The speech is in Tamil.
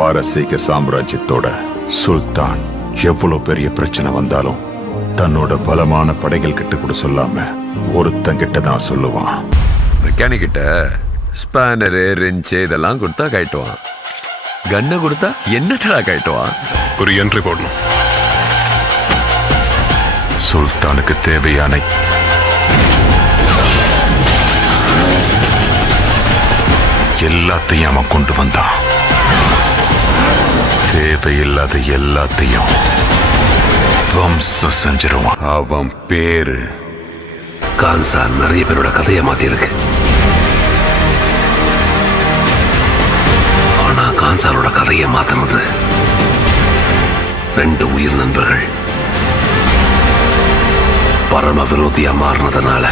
பாரசீக சாம்ராஜ்யத்தோட சுல்தான் எவ்வளவு பெரிய பிரச்சனை வந்தாலும் தன்னோட பலமான படைகள் கிட்ட கூட சொல்லாம ஒருத்தங்கிட்ட தான் சொல்லுவான். மெக்கானிக் கிட்ட ஸ்பேனரு ரெஞ்சு இதெல்லாம் கொடுத்தா கைட்டுவான். கண்ணை கொடுத்தா என்னடா கைட்டுவான்? ஒரு என்ட்ரி போடணும். சுல்தானுக்கு தேவையான எல்லாத்தையும் அவன் கொண்டு வந்தான். தேவையில்லாத எல்லாத்தையும் வம்சம் செஞ்சிருவான். அவன் பேரு கான்சார் நிறைய பேரோட கதையை மாத்திருக்கு. ஆனா கான்சாரோட கதையை மாத்தினது 2 உயிர் நண்பர்கள் பரம விரோதியா மாறினதுனால.